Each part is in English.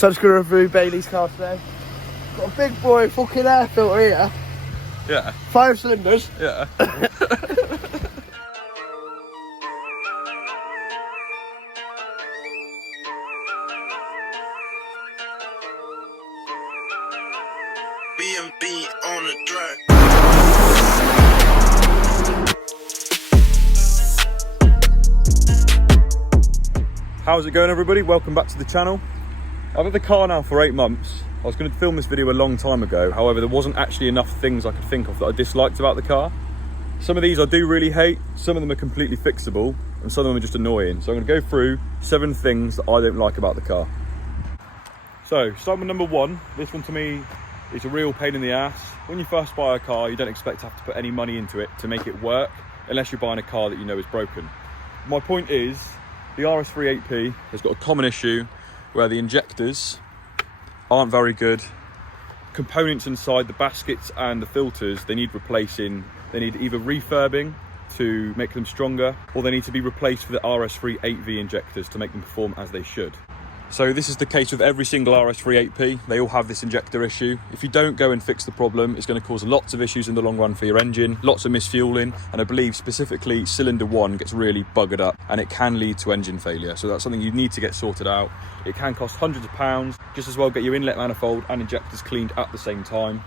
So I'm just going to review Bailey's car today. Got a big boy fucking air filter here. Yeah. 5 cylinders. Yeah. B&B on the track. How's it going, everybody? Welcome back to the channel. I've had the car now for 8 months. I was going to film this video a long time ago. However, there wasn't actually enough things I could think of that I disliked about the car. Some of these I do really hate. Some of them are completely fixable and some of them are just annoying. So I'm going to go through 7 things that I don't like about the car. So starting with number 1, this one to me is a real pain in the ass. When you first buy a car, you don't expect to have to put any money into it to make it work unless you're buying a car that you know is broken. My point is, the Rs3 8P has got a common issue where the injectors aren't very good. Components inside the baskets and the filters, they need replacing. They need either refurbing to make them stronger, or they need to be replaced for the Rs3 8V injectors to make them perform as they should. So this is the case with every single Rs3 8P. They all have this injector issue. If you don't go and fix the problem, it's going to cause lots of issues in the long run for your engine, lots of misfueling, and I believe specifically cylinder 1 gets really buggered up and it can lead to engine failure. So that's something you need to get sorted out. It can cost hundreds of pounds. Just as well get your inlet manifold and injectors cleaned at the same time.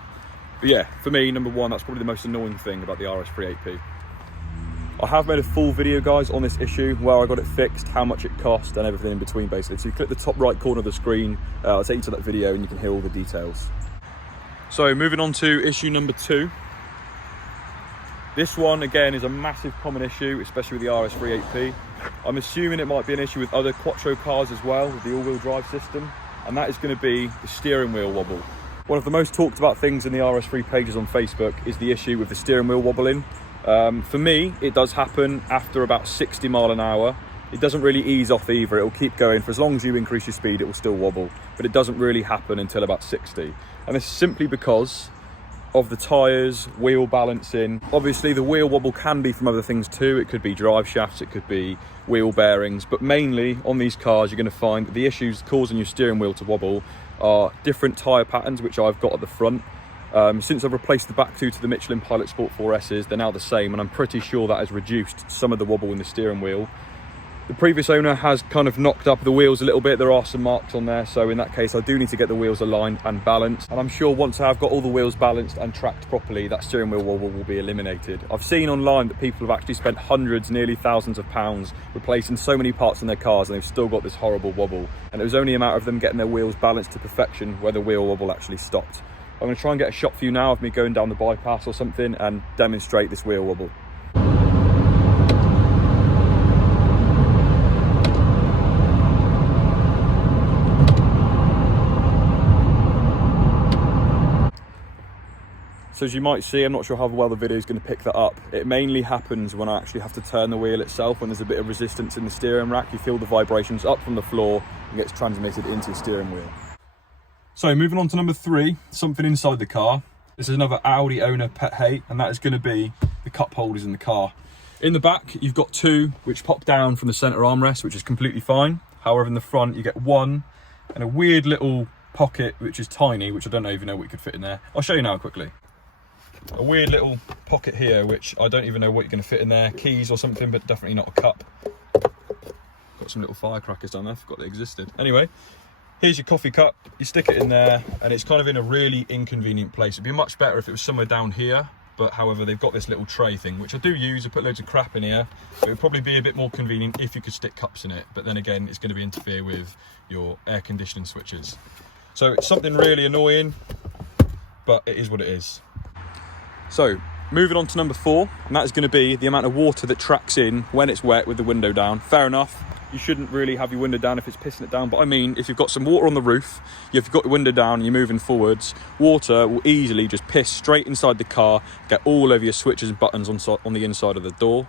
But yeah, for me, number 1, that's probably the most annoying thing about the Rs3 8P. I have made a full video, guys, on this issue, where I got it fixed, how much it cost, and everything in between, basically. So you click the top right corner of the screen, I'll take you to that video and you can hear all the details. So moving on to issue number 2. This one, again, is a massive common issue, especially with the Rs3 8P. I'm assuming it might be an issue with other Quattro cars as well, with the all-wheel drive system, and that is going to be the steering wheel wobble. One of the most talked about things in the Rs3 pages on Facebook is the issue with the steering wheel wobbling. For me, it does happen after about 60 mile an hour. It doesn't really ease off either. It will keep going for as long as you increase your speed, it will still wobble, but it doesn't really happen until about 60. And this is simply because of the tyres, wheel balancing. Obviously the wheel wobble can be from other things too. It could be drive shafts, it could be wheel bearings, but mainly on these cars you're going to find that the issues causing your steering wheel to wobble are different tyre patterns, which I've got at the front. Since I've replaced the back two to the Michelin Pilot Sport 4S's, they're now the same, and I'm pretty sure that has reduced some of the wobble in the steering wheel. The previous owner has kind of knocked up the wheels a little bit. There are some marks on there, so in that case I do need to get the wheels aligned and balanced, and I'm sure once I've got all the wheels balanced and tracked properly, that steering wheel wobble will be eliminated. I've seen online that people have actually spent hundreds, nearly thousands of pounds replacing so many parts in their cars and they've still got this horrible wobble, and it was only a matter of them getting their wheels balanced to perfection where the wheel wobble actually stopped. I'm going to try and get a shot for you now of me going down the bypass or something and demonstrate this wheel wobble. So as you might see, I'm not sure how well the video is going to pick that up. It mainly happens when I actually have to turn the wheel itself, when there's a bit of resistance in the steering rack. You feel the vibrations up from the floor and gets transmitted into the steering wheel. So moving on to number 3, something inside the car. This is another Audi owner pet hate, and that is going to be the cup holders in the car. In the back, you've got 2 which pop down from the center armrest, which is completely fine. However, in the front, you get 1 and a weird little pocket, which is tiny, which I don't even know what you could fit in there. I'll show you now quickly. A weird little pocket here, which I don't even know what you're going to fit in there. Keys or something, but definitely not a cup. Got some little firecrackers down there, forgot they existed. Anyway. Here's your coffee cup, you stick it in there, and it's kind of in a really inconvenient place. It'd be much better if it was somewhere down here, but however, they've got this little tray thing, which I do use. I put loads of crap in here. It would probably be a bit more convenient if you could stick cups in it, but then again, it's going to interfere with your air conditioning switches. So it's something really annoying, but it is what it is. So moving on to number 4, and that is going to be the amount of water that tracks in when it's wet with the window down. Fair enough. You shouldn't really have your window down if it's pissing it down, but I mean, if you've got some water on the roof, you've got your window down and you're moving forwards, water will easily just piss straight inside the car, get all over your switches and buttons on the inside of the door.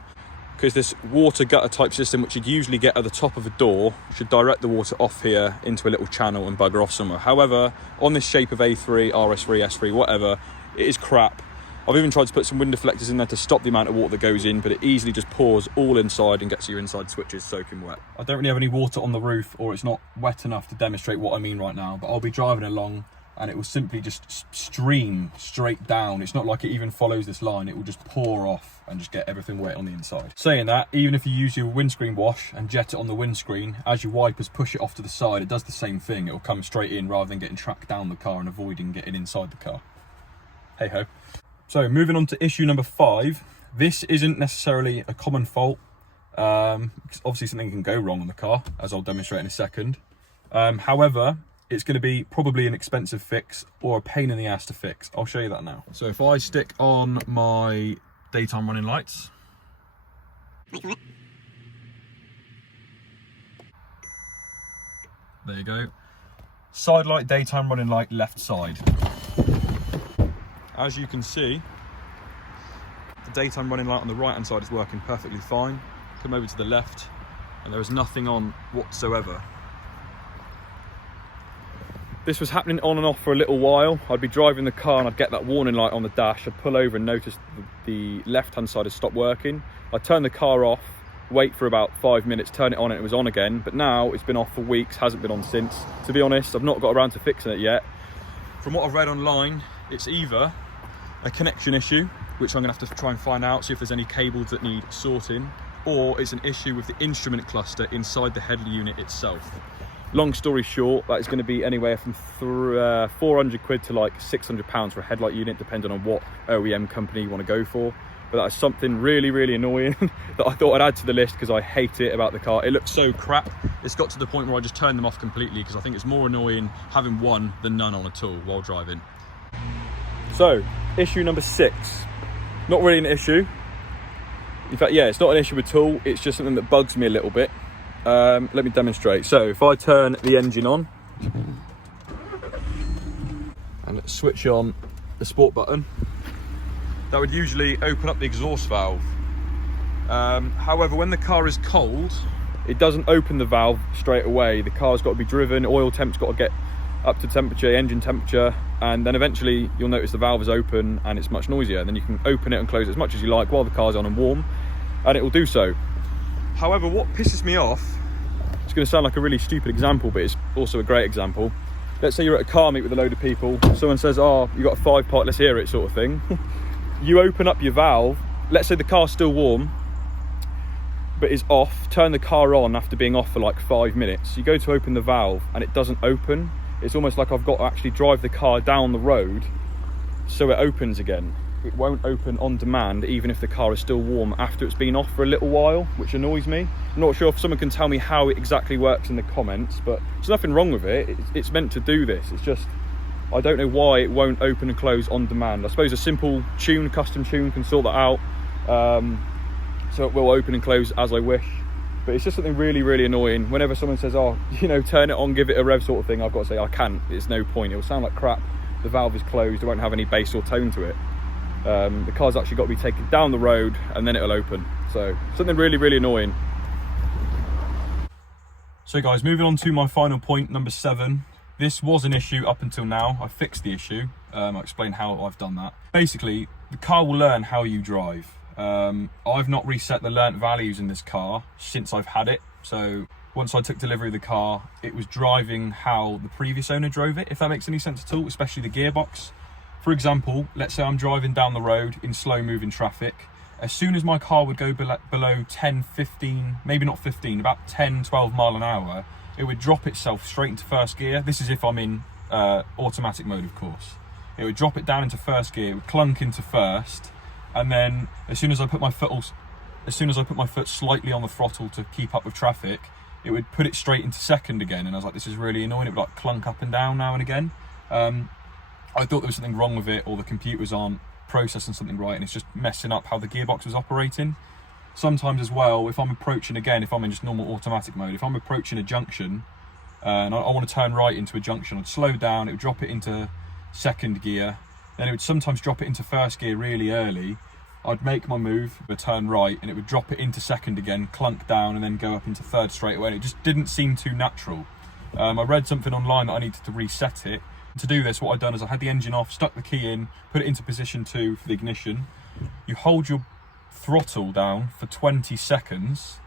Because this water gutter type system, which you'd usually get at the top of a door, should direct the water off here into a little channel and bugger off somewhere. However, on this shape of A3, RS3, S3, whatever, it is crap. I've even tried to put some wind deflectors in there to stop the amount of water that goes in, but it easily just pours all inside and gets your inside switches soaking wet. I don't really have any water on the roof, or it's not wet enough to demonstrate what I mean right now, but I'll be driving along and it will simply just stream straight down. It's not like it even follows this line. It will just pour off and just get everything wet on the inside. Saying that, even if you use your windscreen wash and jet it on the windscreen, as your wipers push it off to the side, it does the same thing. It will come straight in rather than getting tracked down the car and avoiding getting inside the car. Hey ho. So moving on to issue number 5. This isn't necessarily a common fault, because obviously something can go wrong on the car, as I'll demonstrate in a second. However, it's going to be probably an expensive fix or a pain in the ass to fix. I'll show you that now. So if I stick on my daytime running lights, there you go. Side light, daytime running light, left side. As you can see, the daytime running light on the right hand side is working perfectly fine. Come over to the left and there is nothing on whatsoever. This was happening on and off for a little while. I'd be driving the car and I'd get that warning light on the dash. I'd pull over and notice the left hand side had stopped working. I'd turn the car off, wait for about 5 minutes, turn it on and it was on again. But now it's been off for weeks, hasn't been on since. To be honest, I've not got around to fixing it yet. From what I've read online, it's either a connection issue, which I'm gonna have to try and find out, see if there's any cables that need sorting, or it's an issue with the instrument cluster inside the head unit itself. Long story short, that is going to be anywhere from 400 quid to like £600 for a headlight unit, depending on what OEM company you want to go for. But that is something really, really annoying that I thought I'd add to the list because I hate it about the car. It looks so crap. It's got to the point where I just turn them off completely because I think it's more annoying having one than none on at all while driving. So, issue number 6. Not really an issue. In fact, yeah, it's not an issue at all. It's just something that bugs me a little bit. Let me demonstrate. So if I turn the engine on and switch on the sport button, that would usually open up the exhaust valve. However, when the car is cold, it doesn't open the valve straight away. The car's got to be driven, oil temp's got to get up to temperature, engine temperature, and then eventually you'll notice the valve is open and it's much noisier. And then you can open it and close it as much as you like while the car's on and warm, and it will do so. However, what pisses me off, it's going to sound like a really stupid example, but it's also a great example. Let's say you're at a car meet with a load of people. Someone says, oh, you got a 5-part, let's hear it, sort of thing. You open up your valve. Let's say the car's still warm, but is off. Turn the car on after being off for like 5 minutes. You go to open the valve and it doesn't open. It's almost like I've got to actually drive the car down the road so it opens again. It won't open on demand even if the car is still warm after it's been off for a little while, which annoys me. I'm not sure if someone can tell me how it exactly works in the comments, but there's nothing wrong with it. It's meant to do this. It's just, I don't know why it won't open and close on demand. I suppose a simple tune, custom tune can sort that out. So it will open and close as I wish. But it's just something really, really annoying. Whenever someone says, oh, you know, turn it on, give it a rev sort of thing, I've got to say, I can't. It's no point. It will sound like crap. The valve is closed. It won't have any bass or tone to it. The car's actually got to be taken down the road and then it'll open. So something really, really annoying. So guys, moving on to my final point, number 7. This was an issue up until now. I fixed the issue. I'll explain how I've done that. Basically, the car will learn how you drive. I've not reset the learnt values in this car since I've had it. So once I took delivery of the car, it was driving how the previous owner drove it, if that makes any sense at all, especially the gearbox. For example, let's say I'm driving down the road in slow moving traffic. As soon as my car would go below 10, 15, maybe not 15, about 10, 12 mile an hour, it would drop itself straight into first gear. This is if I'm in automatic mode, of course. It would drop it down into first gear, it would clunk into first, and then as soon as I put my foot slightly on the throttle to keep up with traffic, it would put it straight into second again. And I was like, this is really annoying. It would like clunk up and down now and again. I thought there was something wrong with it, or the computers aren't processing something right, and it's just messing up how the gearbox was operating. Sometimes as well, if I'm approaching, again, if I'm in just normal automatic mode, if I'm approaching a junction and I want to turn right into a junction, I'd slow down, it would drop it into second gear, then it would sometimes drop it into first gear really early. I'd make my move, but turn right, and it would drop it into second again, clunk down, and then go up into third straight away. And it just didn't seem too natural. I read something online that I needed to reset it, To do this, what I've done is I had the engine off, stuck the key in, put it into position 2 for the ignition. You hold your throttle down for 20 seconds,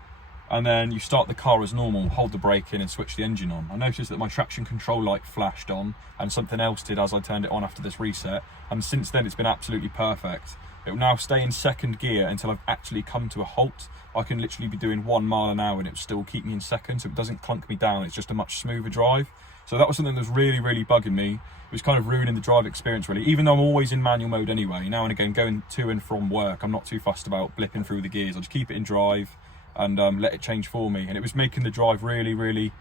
and then you start the car as normal, hold the brake in and switch the engine on. I noticed that my traction control light flashed on, and something else did as I turned it on after this reset, and since then it's been absolutely perfect. It will now stay in second gear until I've actually come to a halt. I can literally be doing 1 mile an hour and it will still keep me in second, so it doesn't clunk me down, it's just a much smoother drive. So that was something that was really, really bugging me. It was kind of ruining the drive experience really, even though I'm always in manual mode anyway. Now and again, going to and from work, I'm not too fussed about blipping through the gears. I just keep it in drive and let it change for me. And it was making the drive really, really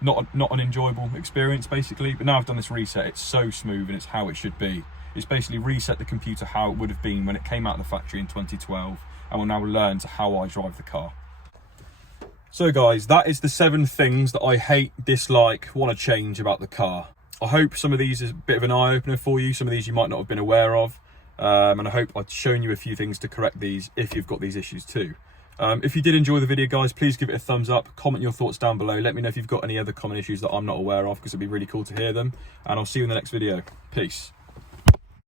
not an enjoyable experience basically. But now I've done this reset, it's so smooth and it's how it should be. It's basically reset the computer how it would have been when it came out of the factory in 2012, and will now learn to how I drive the car. So guys, that is the 7 things that I hate, dislike, want to change about the car. I hope some of these is a bit of an eye-opener for you. Some of these you might not have been aware of. And I hope I've shown you a few things to correct these if you've got these issues too. If you did enjoy the video, guys, please give it a thumbs up. Comment your thoughts down below. Let me know if you've got any other common issues that I'm not aware of, because it'd be really cool to hear them. And I'll see you in the next video. Peace.